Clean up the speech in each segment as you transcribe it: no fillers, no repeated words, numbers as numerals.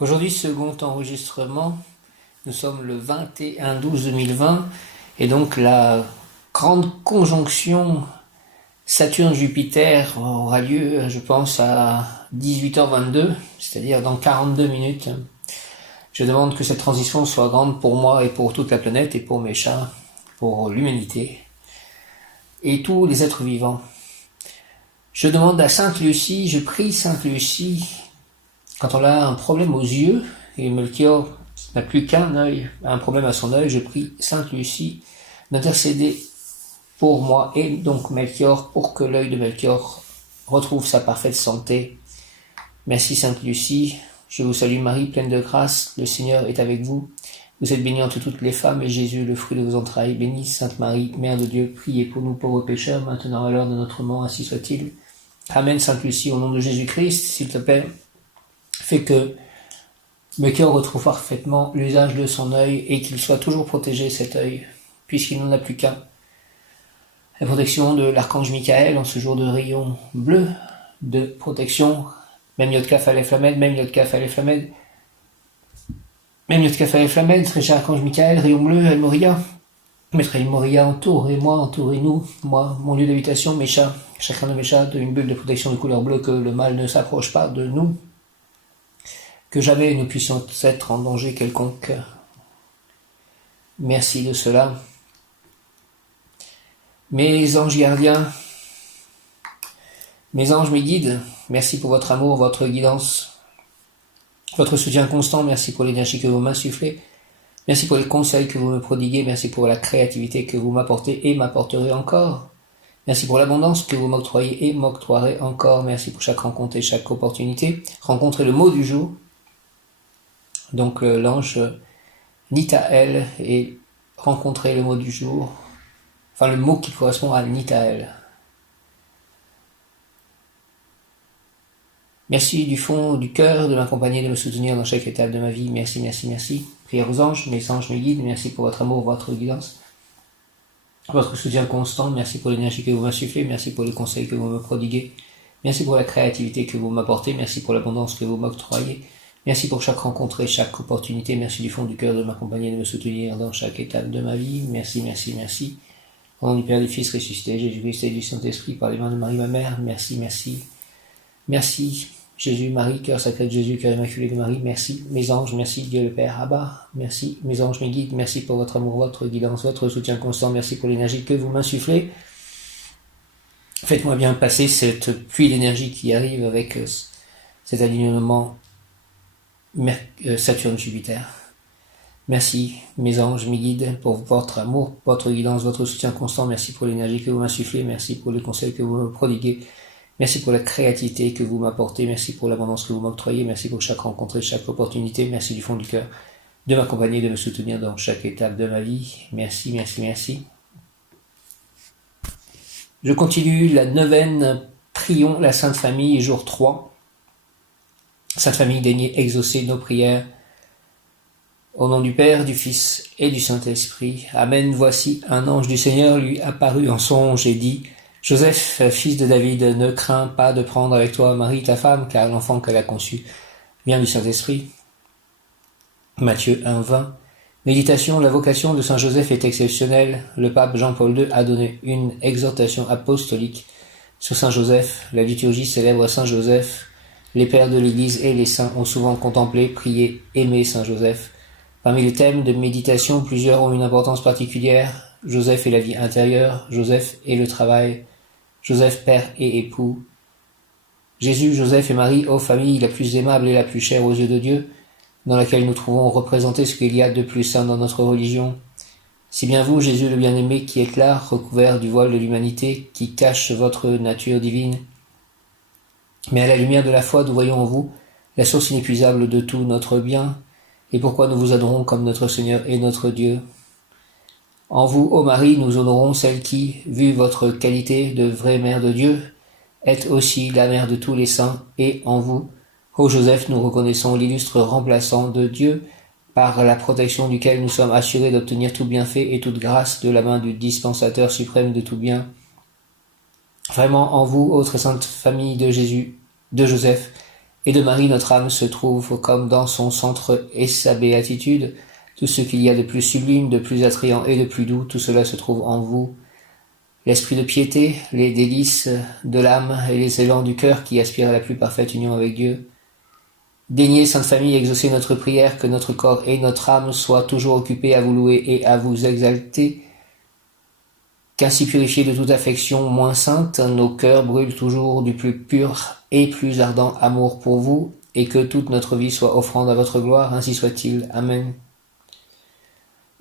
Aujourd'hui, second enregistrement, nous sommes le 21/12/2020 et donc la grande conjonction Saturne-Jupiter aura lieu, je pense, à 18h22, c'est-à-dire dans 42 minutes. Je demande que cette transition soit grande pour moi et pour toute la planète et pour mes chats, pour l'humanité et tous les êtres vivants. Je demande à Sainte Lucie, je prie Sainte Lucie, quand on a un problème aux yeux, et Melchior n'a plus qu'un œil, a un problème à son œil, je prie Sainte Lucie d'intercéder pour moi et donc Melchior pour que l'œil de Melchior retrouve sa parfaite santé. Merci Sainte Lucie, je vous salue Marie, pleine de grâce, le Seigneur est avec vous. Vous êtes bénie entre toutes les femmes et Jésus, le fruit de vos entrailles, bénie Sainte Marie, Mère de Dieu, priez pour nous pauvres pécheurs, maintenant à l'heure de notre mort, ainsi soit-il. Amen Sainte Lucie, au nom de Jésus-Christ, s'il te plaît, fais que Melchior retrouve parfaitement l'usage de son œil et qu'il soit toujours protégé cet œil, puisqu'il n'en a plus qu'un. La protection de l'archange Michael en ce jour de rayon bleu, de protection, Mem Yod Kaf Alef Lamed, Mem Yod Kaf Alef Lamed, Mem Yod Kaf Alef Lamed, très cher archange Michael, rayon bleu, El Moria, Maître El Moria, entourez-moi, entourez-nous, moi, mon lieu d'habitation, mes chats, chacun de mes chats, d'une bulle de protection de couleur bleue, que le mal ne s'approche pas de nous, que jamais nous puissions être en danger quelconque. Merci de cela. Mes anges gardiens, mes anges, mes guides, merci pour votre amour, votre guidance, votre soutien constant, merci pour l'énergie que vous m'insufflez, merci pour les conseils que vous me prodiguez, merci pour la créativité que vous m'apportez et m'apporterez encore. Merci pour l'abondance que vous m'octroyez et m'octroierez encore. Merci pour chaque rencontre et chaque opportunité. Rencontrez le mot du jour. Donc l'ange Nitael et rencontrer le mot du jour, enfin le mot qui correspond à Nitael. Merci du fond du cœur de m'accompagner, de me soutenir dans chaque étape de ma vie. Merci, merci, merci. Prière aux anges, mes anges me guident. Merci pour votre amour, votre guidance, votre soutien constant. Merci pour l'énergie que vous m'insufflez. Merci pour les conseils que vous me prodiguez. Merci pour la créativité que vous m'apportez. Merci pour l'abondance que vous m'octroyez. Merci pour chaque rencontre et chaque opportunité. Merci du fond du cœur de m'accompagner, de me soutenir dans chaque étape de ma vie. Merci, merci, merci. Au nom du Père, du Fils ressuscité, Jésus-Christ et du Saint-Esprit, par les mains de Marie, ma mère. Merci, merci. Merci, Jésus, Marie, cœur sacré de Jésus, cœur immaculé de Marie. Merci, mes anges. Merci, Dieu le Père, Abba. Merci, mes anges, mes guides. Merci pour votre amour, votre guidance, votre soutien constant. Merci pour l'énergie que vous m'insufflez. Faites-moi bien passer cette pluie d'énergie qui arrive avec cet alignement Saturne-Jupiter. Merci, mes anges, mes guides, pour votre amour, votre guidance, votre soutien constant. Merci pour l'énergie que vous m'insufflez. Merci pour les conseils que vous me prodiguez. Merci pour la créativité que vous m'apportez. Merci pour l'abondance que vous m'octroyez. Merci pour chaque rencontre et chaque opportunité. Merci du fond du cœur de m'accompagner, de me soutenir dans chaque étape de ma vie. Merci, merci, merci. Je continue la neuvaine. Prions la Sainte Famille, jour 3. Sainte Famille, daignez exaucer nos prières. Au nom du Père, du Fils et du Saint-Esprit. Amen. Voici un ange du Seigneur lui apparut en songe et dit: Joseph, fils de David, ne crains pas de prendre avec toi Marie, ta femme, car l'enfant qu'elle a conçu vient du Saint-Esprit. Matthieu 1:20. Méditation. La vocation de Saint Joseph est exceptionnelle. Le pape Jean-Paul II a donné une exhortation apostolique sur Saint Joseph. La liturgie célèbre Saint Joseph. Les pères de l'Église et les saints ont souvent contemplé, prié, aimé Saint Joseph. Parmi les thèmes de méditation, plusieurs ont une importance particulière. Joseph et la vie intérieure, Joseph et le travail, Joseph père et époux. Jésus, Joseph et Marie, ô famille la plus aimable et la plus chère aux yeux de Dieu, dans laquelle nous trouvons représenté ce qu'il y a de plus saint dans notre religion. C'est bien vous, Jésus le bien-aimé, qui êtes là, recouvert du voile de l'humanité, qui cache votre nature divine. Mais à la lumière de la foi, nous voyons en vous la source inépuisable de tout notre bien, et pourquoi nous vous adorons comme notre Seigneur et notre Dieu. En vous, ô Marie, nous honorons celle qui, vu votre qualité de vraie mère de Dieu, est aussi la mère de tous les saints, et en vous, ô Joseph, nous reconnaissons l'illustre remplaçant de Dieu, par la protection duquel nous sommes assurés d'obtenir tout bienfait et toute grâce de la main du dispensateur suprême de tout bien. Vraiment, en vous, ô très sainte famille de Jésus, de Joseph, et de Marie notre âme se trouve comme dans son centre et sa béatitude. Tout ce qu'il y a de plus sublime, de plus attrayant et de plus doux, tout cela se trouve en vous. L'esprit de piété, les délices de l'âme et les élans du cœur qui aspirent à la plus parfaite union avec Dieu. Daignez, Sainte Famille, exaucer notre prière, que notre corps et notre âme soient toujours occupés à vous louer et à vous exalter, qu'ainsi purifiés de toute affection moins sainte, nos cœurs brûlent toujours du plus pur et plus ardent amour pour vous, et que toute notre vie soit offrande à votre gloire, ainsi soit-il. Amen.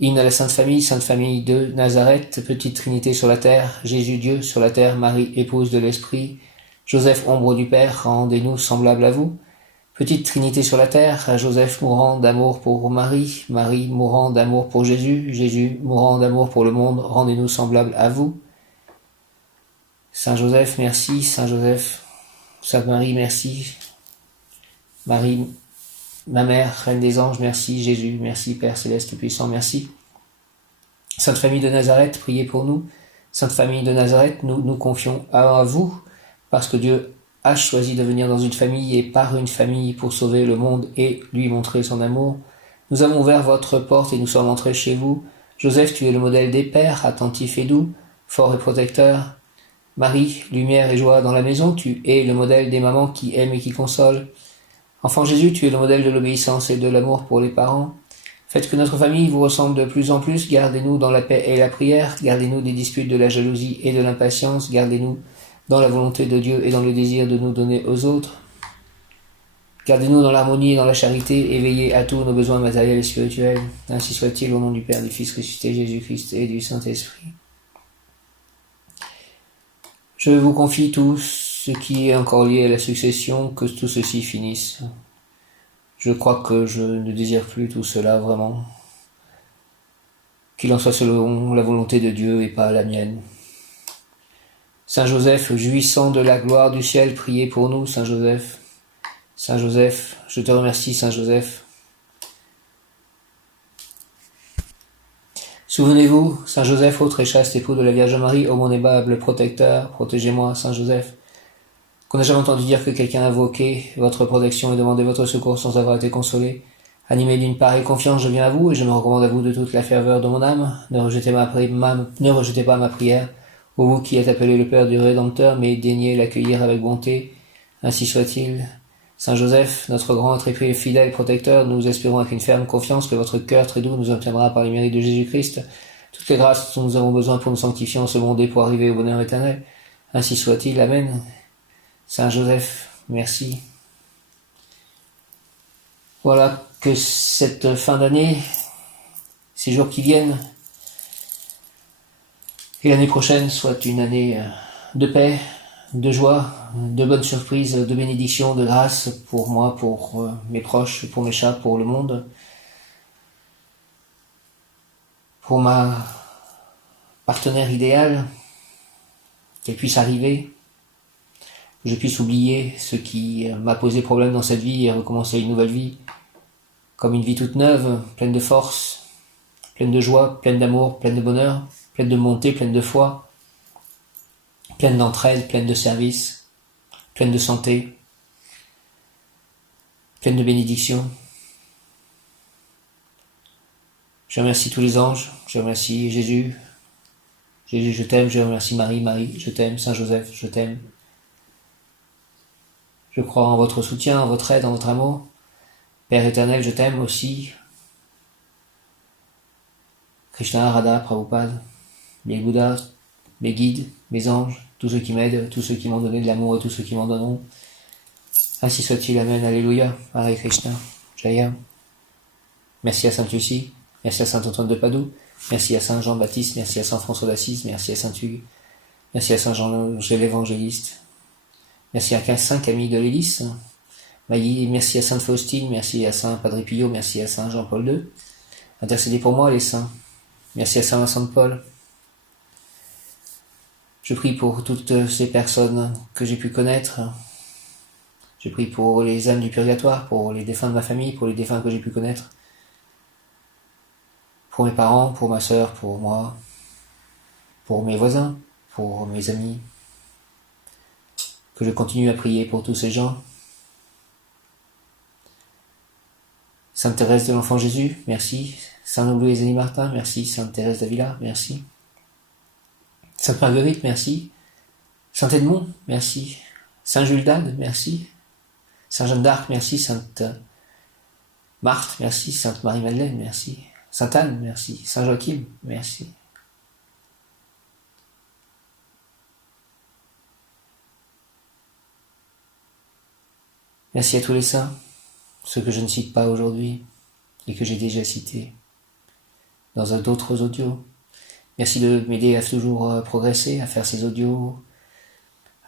Hymne à la Sainte Famille de Nazareth, petite Trinité sur la terre, Jésus Dieu sur la terre, Marie épouse de l'Esprit, Joseph ombre du Père, rendez-nous semblables à vous. Petite Trinité sur la terre, Joseph mourant d'amour pour Marie, Marie mourant d'amour pour Jésus, Jésus mourant d'amour pour le monde, rendez-nous semblables à vous. Saint Joseph, merci, Saint Joseph, Sainte Marie, merci, Marie, ma mère, Reine des anges, merci, Jésus, merci, Père céleste puissant, merci. Sainte Famille de Nazareth, priez pour nous. Sainte Famille de Nazareth, nous nous confions à vous, parce que Dieu a choisi de venir dans une famille et par une famille pour sauver le monde et lui montrer son amour. Nous avons ouvert votre porte et nous sommes entrés chez vous. Joseph, tu es le modèle des pères, attentif et doux, fort et protecteur. Marie, lumière et joie dans la maison, tu es le modèle des mamans qui aiment et qui consolent. Enfant Jésus, tu es le modèle de l'obéissance et de l'amour pour les parents. Faites que notre famille vous ressemble de plus en plus, gardez-nous dans la paix et la prière, gardez-nous des disputes, de la jalousie et de l'impatience, gardez-nous dans la volonté de Dieu et dans le désir de nous donner aux autres. Gardez-nous dans l'harmonie et dans la charité, et veillez à tous nos besoins matériels et spirituels. Ainsi soit-il, au nom du Père, du Fils ressuscité, Jésus-Christ et du Saint-Esprit. Je vous confie tout ce qui est encore lié à la succession, que tout ceci finisse. Je crois que je ne désire plus tout cela vraiment. Qu'il en soit selon la volonté de Dieu et pas la mienne. Saint Joseph, jouissant de la gloire du ciel, priez pour nous, Saint Joseph. Saint Joseph, je te remercie, Saint Joseph. Souvenez-vous, Saint Joseph, autre et chaste époux de la Vierge Marie, ô mon aimable protecteur, protégez-moi, Saint Joseph. Qu'on n'a jamais entendu dire que quelqu'un a invoqué votre protection et demandé votre secours sans avoir été consolé. Animé d'une pareille confiance, je viens à vous et je me recommande à vous de toute la ferveur de mon âme. Ne rejetez pas ma prière. Ô vous qui êtes appelé le Père du Rédempteur, mais daignez l'accueillir avec bonté. Ainsi soit-il. Saint Joseph, notre grand intrépide et fidèle protecteur, nous espérons avec une ferme confiance que votre cœur très doux nous obtiendra par les mérites de Jésus-Christ toutes les grâces dont nous avons besoin pour nous sanctifier en ce monde et pour arriver au bonheur éternel. Ainsi soit-il. Amen. Saint Joseph, merci. Voilà, que cette fin d'année, ces jours qui viennent, et l'année prochaine soit une année de paix, de joie, de bonnes surprises, de bénédictions, de grâce pour moi, pour mes proches, pour mes chats, pour le monde, pour ma partenaire idéale, qu'elle puisse arriver, que je puisse oublier ce qui m'a posé problème dans cette vie et recommencer une nouvelle vie, comme une vie toute neuve, pleine de force, pleine de joie, pleine d'amour, pleine de bonheur, pleine de bonté, pleine de foi, pleine d'entraide, pleine de service, pleine de santé, pleine de bénédictions. Je remercie tous les anges, je remercie Jésus. Jésus, je t'aime, je remercie Marie, Marie, je t'aime, Saint Joseph, je t'aime. Je crois en votre soutien, en votre aide, en votre amour. Père éternel, je t'aime aussi. Krishna, Radha, Prabhupada, mes Bouddhas, mes guides, mes anges, tous ceux qui m'aident, tous ceux qui m'ont donné de l'amour et tous ceux qui m'en donneront. Ainsi soit-il, Amen, Alléluia, Hare Krishna, Jaya. Merci à Sainte Lucie, merci à Saint Antoine de Padoue, merci à Saint Jean-Baptiste, merci à Saint François d'Assise, merci à Saint Hugues, merci à Saint Jean l'Évangéliste, merci à Saint Camille de l'Hélice, merci à Sainte Faustine, merci à Saint Padre Pio, merci à Saint Jean-Paul II. Intercédez pour moi, les saints. Merci à Saint Vincent de Paul. Je prie pour toutes ces personnes que j'ai pu connaître. Je prie pour les âmes du purgatoire, pour les défunts de ma famille, pour les défunts que j'ai pu connaître. Pour mes parents, pour ma sœur, pour moi, pour mes voisins, pour mes amis. Que je continue à prier pour tous ces gens. Sainte Thérèse de l'Enfant Jésus, merci. Saint Noblou Zélie Martin, merci. Sainte Thérèse d'Avila, merci. Sainte Marguerite, merci. Saint Edmond, merci. Saint Jules d'Ade, merci. Saint Jeanne d'Arc, merci. Sainte Marthe, merci. Sainte Marie-Madeleine, merci. Sainte Anne, merci. Saint Joachim, merci. Merci à tous les saints, ceux que je ne cite pas aujourd'hui et que j'ai déjà cités dans d'autres audios. Merci de m'aider à toujours progresser, à faire ces audios,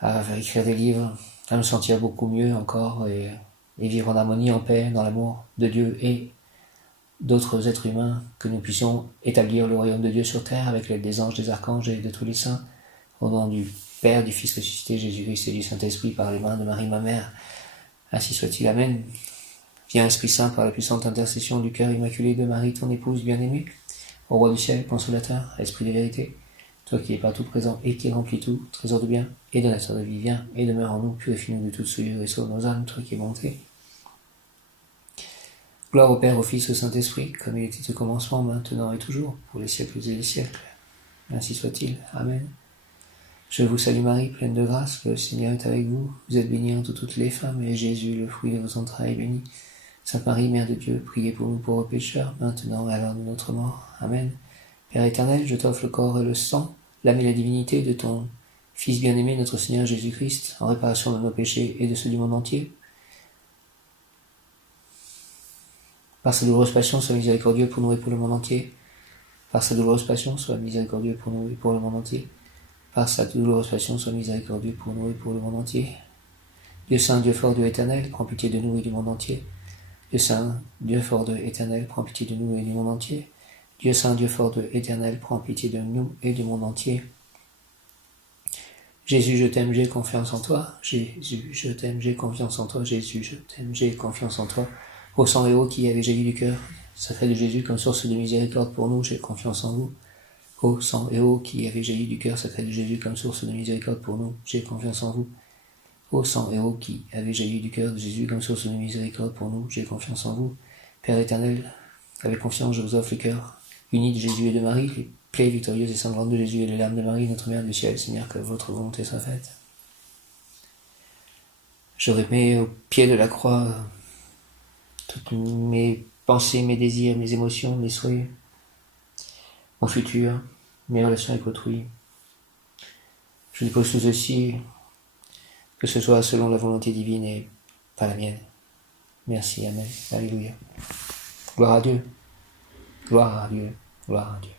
à écrire des livres, à me sentir beaucoup mieux encore et vivre en harmonie, en paix, dans l'amour de Dieu et d'autres êtres humains, que nous puissions établir le royaume de Dieu sur terre avec l'aide des anges, des archanges et de tous les saints, au nom du Père, du Fils ressuscité, Jésus-Christ et du Saint-Esprit, par les mains de Marie, ma mère. Ainsi soit-il, Amen. Viens, Esprit Saint, par la puissante intercession du cœur immaculé de Marie, ton épouse bien-aimée, au roi du ciel, consolateur, esprit de vérité, toi qui es partout présent et qui remplis tout, trésor de bien et donateur de vie, viens et demeure en nous, purifie-nous de toute souillure et sauve nos âmes, toi qui es bonté. Gloire au Père, au Fils, au Saint-Esprit, comme il était au commencement, maintenant et toujours, pour les siècles et les siècles. Ainsi soit-il. Amen. Je vous salue Marie, pleine de grâce, le Seigneur est avec vous. Vous êtes bénie entre toutes les femmes, et Jésus, le fruit de vos entrailles, est béni. Sainte Marie, Mère de Dieu, priez pour nous pauvres pécheurs, maintenant et à l'heure de notre mort. Amen. Père éternel, je t'offre le corps et le sang, l'âme et la divinité de ton Fils bien-aimé, notre Seigneur Jésus-Christ, en réparation de nos péchés et de ceux du monde entier. Par sa douloureuse passion, sois miséricordieux pour nous et pour le monde entier. Par sa douloureuse passion, sois miséricordieux pour nous et pour le monde entier. Par sa douloureuse passion, sois miséricordieux pour nous et pour le monde entier. Dieu saint, Dieu fort, Dieu éternel, prends pitié de nous et du monde entier. Dieu saint, Dieu fort, Dieu éternel, prends pitié de nous et du monde entier. Dieu saint, Dieu fort, Dieu éternel, prends pitié de nous et du monde entier. Jésus, je t'aime, j'ai confiance en toi. Jésus, je t'aime, j'ai confiance en toi. Jésus, je t'aime, j'ai confiance en toi. Ô sang et eau qui avait jailli du cœur sacré de Jésus comme source de miséricorde pour nous, j'ai confiance en vous. Ô sang et eau qui avait jailli du cœur sacré de Jésus comme source de miséricorde pour nous, j'ai confiance en vous. Ô sang et eau qui avait jailli du cœur de Jésus comme source de miséricorde pour nous, j'ai confiance en vous. Père éternel, avec confiance, je vous offre le cœur uni de Jésus et de Marie, les plaies victorieuses et sanglantes de Jésus et les larmes de Marie, notre Mère du ciel. Seigneur, que votre volonté soit faite. Je remets au pied de la croix toutes mes pensées, mes désirs, mes émotions, mes souhaits, mon futur, mes relations avec autrui. Je dépose tout ceci, que ce soit selon la volonté divine et pas la mienne. Merci, Amen. Alléluia. Gloire à Dieu. Gloire à Dieu. Gloire à Dieu.